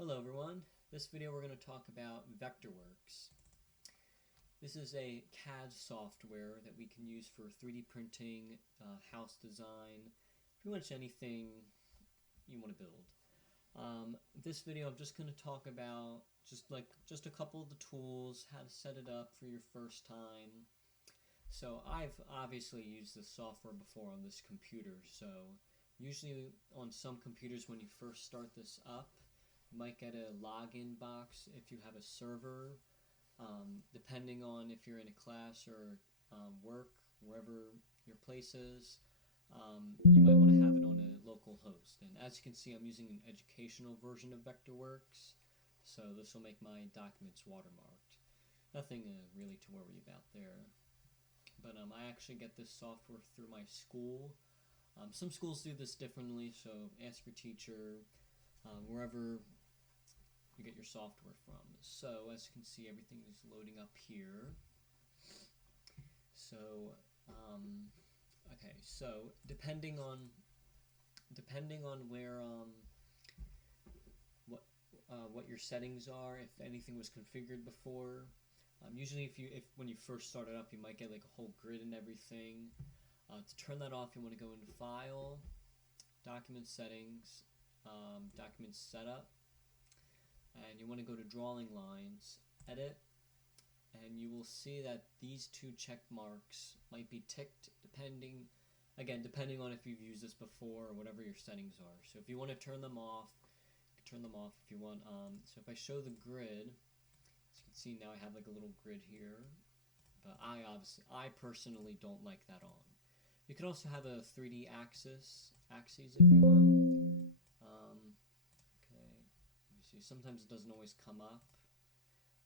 Hello everyone. This video we're going to talk about Vectorworks. This is a CAD software that we can use for 3D printing, house design, pretty much anything you want to build. This video I'm just going to talk about just a couple of the tools, how to set it up for your first time. So I've obviously used this software before on this computer, so usually on some computers when you first start this up, you might get a login box if you have a server. Depending on if you're in a class or work, wherever your place is, you might want to have it on a local host. And as you can see, I'm using an educational version of Vectorworks, so this will make my documents watermarked. Nothing really to worry about there. But I actually get this software through my school. Some schools do this differently, so ask your teacher wherever you get your software from. So as you can see, everything is loading up here. So okay, so depending on where what your settings are, if anything was configured before. Usually if when you first start it up, you might get like a whole grid and everything. To turn that off, you want to go into File, Document Settings, Document Setup, and you want to go to Drawing Lines, Edit, and you will see that these two check marks might be ticked depending on if you've used this before or whatever your settings are. So if you want to turn them off, you can turn them off if you want. So if I show the grid, as you can see now I have like a little grid here, but I personally don't like that on. You can also have a 3D axes if you want. Okay, let me see. Sometimes it doesn't always come up,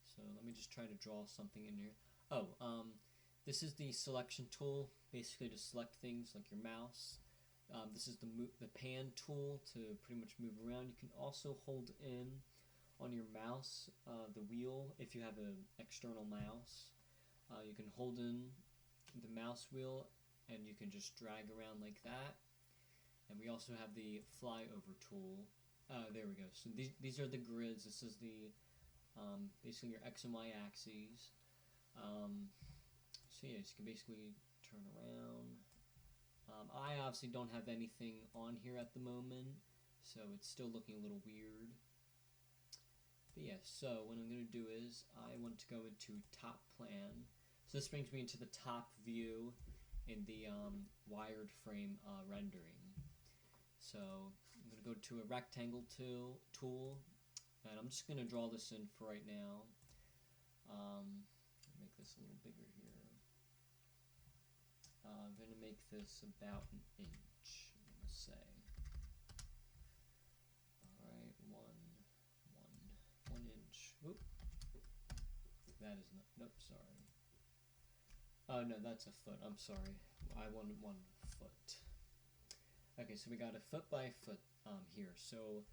so let me just try to draw something in here. This is the selection tool, basically to select things like your mouse. This is the pan tool to pretty much move around. You can also hold in on your mouse the wheel if you have an external mouse. You can hold in the mouse wheel and you can just drag around like that. And we also have the flyover tool. There we go. So these are the grids. This is the basically your X and Y axes. So yeah, you can basically turn around. I obviously don't have anything on here at the moment, so it's still looking a little weird. But yeah, so what I'm going to do is I want to go into top plan. So this brings me into the top view in the wired frame rendering. So I'm going to go to a rectangle tool, and I'm just going to draw this in for right now. Make this a little bigger here. I'm going to make this about an inch, I'm going to say. Alright, one inch. Oop. That is not, nope, sorry. Oh no, that's a foot, I'm sorry. I wanted 1 foot. Okay, so we got a foot by foot here. So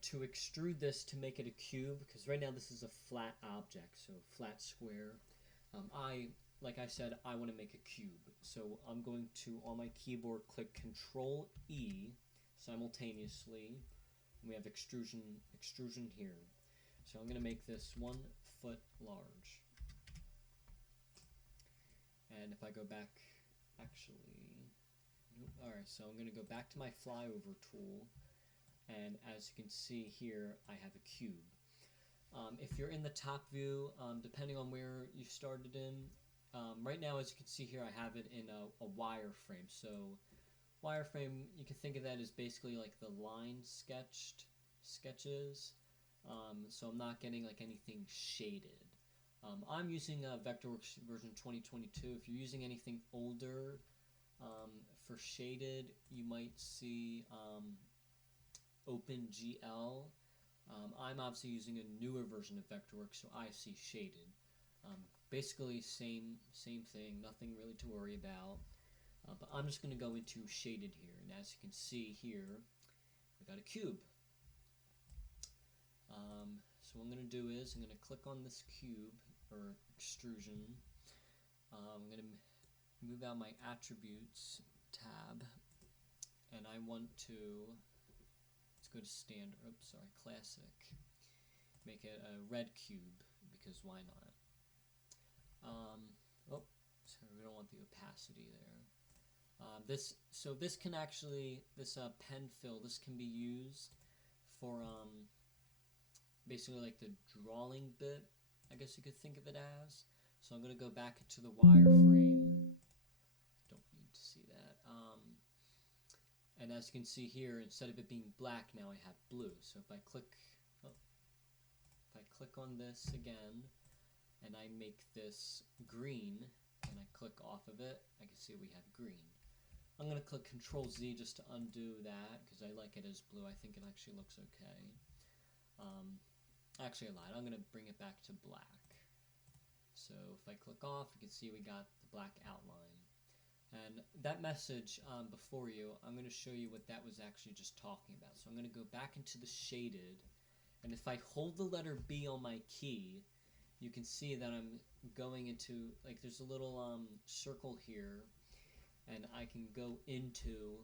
to extrude this to make it a cube, because right now this is a flat object, so flat square. Like I said, I want to make a cube. So I'm going to, on my keyboard, click Control E simultaneously. And we have extrusion here. So I'm going to make this 1 foot large. And if I go back, alright, so I'm going to go back to my flyover tool, and as you can see here, I have a cube. If you're in the top view, depending on where you started in, right now as you can see here, I have it in a wireframe. So wireframe, you can think of that as basically like the line sketches. So I'm not getting like anything shaded. I'm using Vectorworks version 2022. If you're using anything older, for shaded, you might see OpenGL. I'm obviously using a newer version of Vectorworks, so I see shaded. Basically, same thing, nothing really to worry about. But I'm just going to go into shaded here, and as you can see here, we got a cube. So what I'm going to do is I'm going to click on this cube, or extrusion. I'm going to move out my attributes tab, and I want to, let's go to standard. Oops, sorry, classic. Make it a red cube because why not? Oh, sorry, we don't want the opacity there. This can actually, this pen fill, this can be used for basically like the drawing bit, I guess you could think of it as. So I'm going to go back into the wireframe. Don't need to see that. And as you can see here, instead of it being black, now I have blue. So if I click on this again, and I make this green, and I click off of it, I can see we have green. I'm going to click Control Z just to undo that, because I like it as blue. I think it actually looks okay. Actually, I lied. I'm going to bring it back to black. So if I click off, you can see we got the black outline. And that message before you, I'm going to show you what that was actually just talking about. So I'm going to go back into the shaded, and if I hold the letter B on my key, you can see that I'm going into, like, there's a little circle here, and I can go into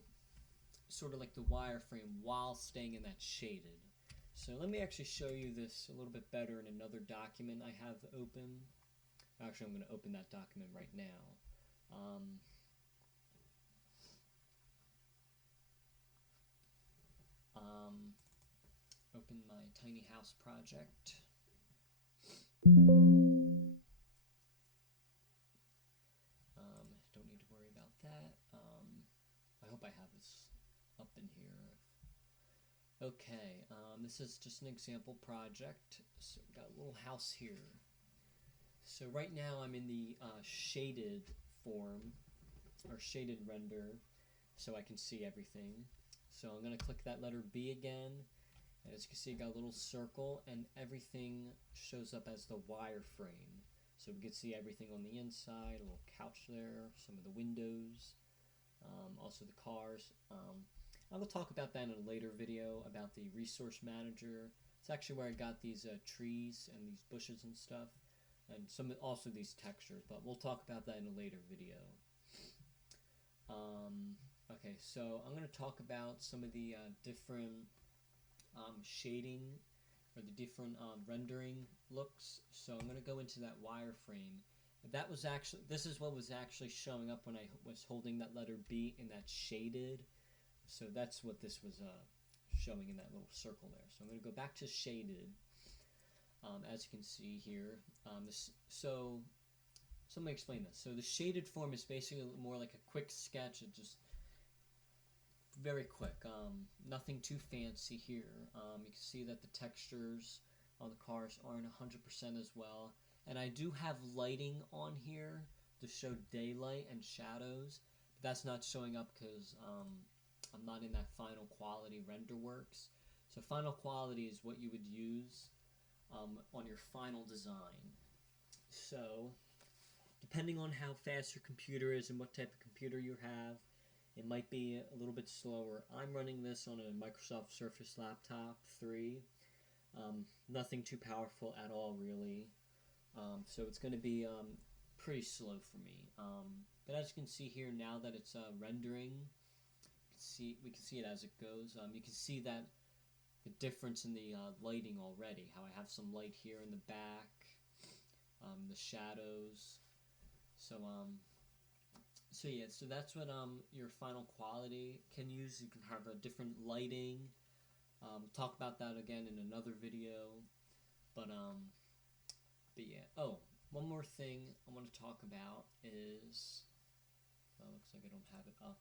sort of like the wireframe while staying in that shaded. So let me actually show you this a little bit better in another document I have open. Actually, I'm going to open that document right now. Open my tiny house project. Don't need to worry about that. I hope I have this up in here. Okay, this is just an example project. So we've got a little house here. So right now I'm in the shaded form, or shaded render, so I can see everything. So I'm going to click that letter B again, and as you can see, got a little circle, and everything shows up as the wireframe. So we can see everything on the inside, a little couch there, some of the windows, also the cars. I will talk about that in a later video about the resource manager. It's actually where I got these trees and these bushes and stuff, and also these textures, but we'll talk about that in a later video. Okay, so I'm going to talk about some of the different shading, or the different rendering looks. So I'm going to go into that wireframe. This is what was actually showing up when I was holding that letter B in that shaded. So that's what this was showing in that little circle there. So I'm going to go back to shaded. As you can see here, so let me explain this. So the shaded form is basically more like a quick sketch. It's just very quick. Nothing too fancy here. You can see that the textures on the cars aren't 100% as well. And I do have lighting on here to show daylight and shadows, but that's not showing up because I'm not in that final quality Renderworks. So final quality is what you would use on your final design. So depending on how fast your computer is and what type of computer you have, it might be a little bit slower. I'm running this on a Microsoft Surface Laptop 3. Nothing too powerful at all, really. So it's going to be pretty slow for me. But as you can see here, now that it's rendering, we can see it as it goes. You can see that the difference in the lighting already. How I have some light here in the back, the shadows. So yeah, so that's what your final quality can use. You can have a different lighting. Talk about that again in another video. But yeah. Oh, one more thing I want to talk about is, looks like I don't have it up.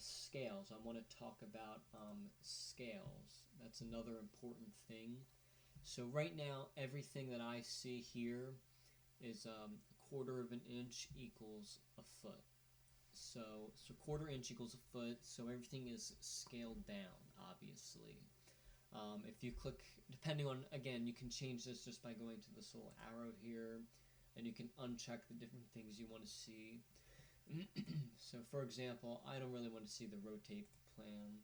Scales. I want to talk about scales. That's another important thing. So right now, everything that I see here is 1/4 of an inch equals a foot. So 1/4 inch equals a foot. So everything is scaled down, obviously. If you click, depending on, again, you can change this just by going to this little arrow here, and you can uncheck the different things you want to see. So for example, I don't really want to see the rotate plan.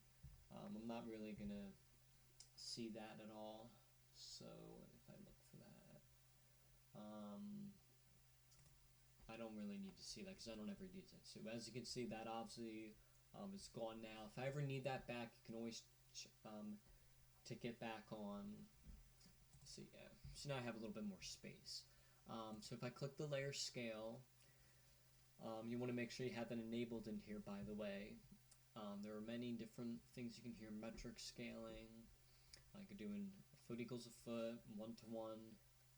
I'm not really going to see that at all. So if I look for that, I don't really need to see that because I don't ever use it. So as you can see, that obviously It's gone now. If I ever need that back, you can always tick it back on. So yeah, so now I have a little bit more space. So if I click the layer scale, you want to make sure you have that enabled in here, by the way. There are many different things you can hear: metric scaling, like doing a foot equals a foot, 1 to 1,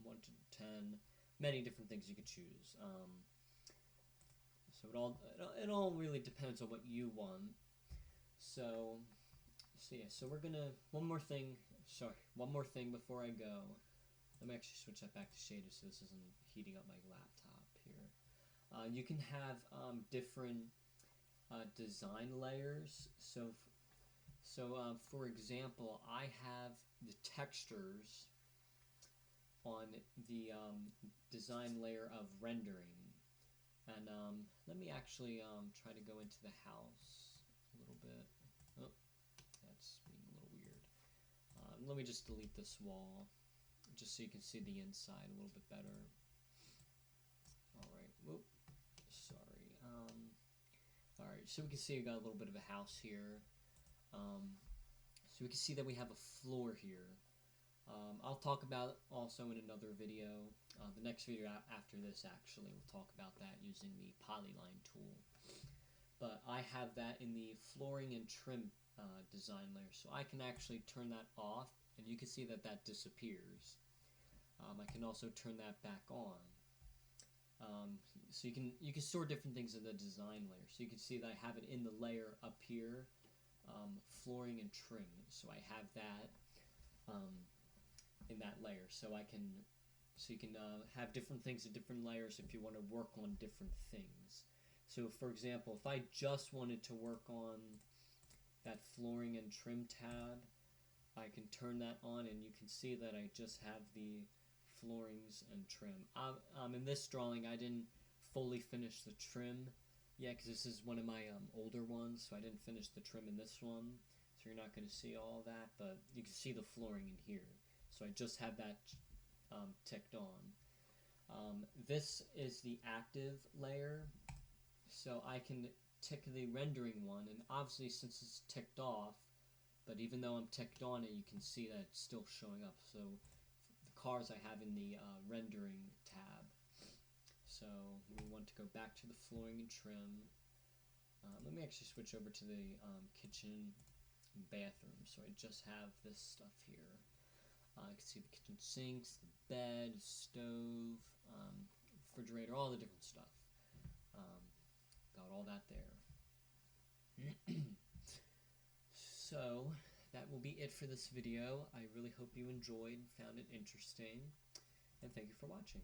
1 to 10, many different things you could choose. So it all really depends on what you want. So yeah, so we're gonna one more thing before I go. Let me actually switch that back to shaded so this isn't heating up my laptop here. You can have different design layers. So for example, I have the textures on the design layer of rendering. And let me actually try to go into the house a little bit. Oh, that's being a little weird. Let me just delete this wall, just so you can see the inside a little bit better. Alright, whoop, sorry. Alright, so we can see we got a little bit of a house here. So we can see that we have a floor here. I'll talk about also in another video. The next video after this, actually, we'll talk about that using the polyline tool. But I have that in the flooring and trim design layer, so I can actually turn that off, and you can see that that disappears. I can also turn that back on. So you can store different things in the design layer. So you can see that I have it in the layer up here, flooring and trim. So I have that in that layer. So you can have different things in different layers if you want to work on different things. So for example, if I just wanted to work on that flooring and trim tab, I can turn that on, and you can see that I just have the floorings and trim. In this drawing, I didn't fully finish the trim yet, because this is one of my older ones, so I didn't finish the trim in this one, so you're not going to see all that, but you can see the flooring in here. So I just have that ticked on. This is the active layer, so I can tick the rendering one, and obviously since it's ticked off, but even though I'm ticked on it, you can see that it's still showing up. So the cars I have in the rendering tab. So we want to go back to the flooring and trim. Let me actually switch over to the kitchen and bathroom. So I just have this stuff here. You can see the kitchen sinks, the bed, stove, refrigerator, all the different stuff. Got all that there. So that will be it for this video. I really hope you enjoyed, found it interesting, and thank you for watching.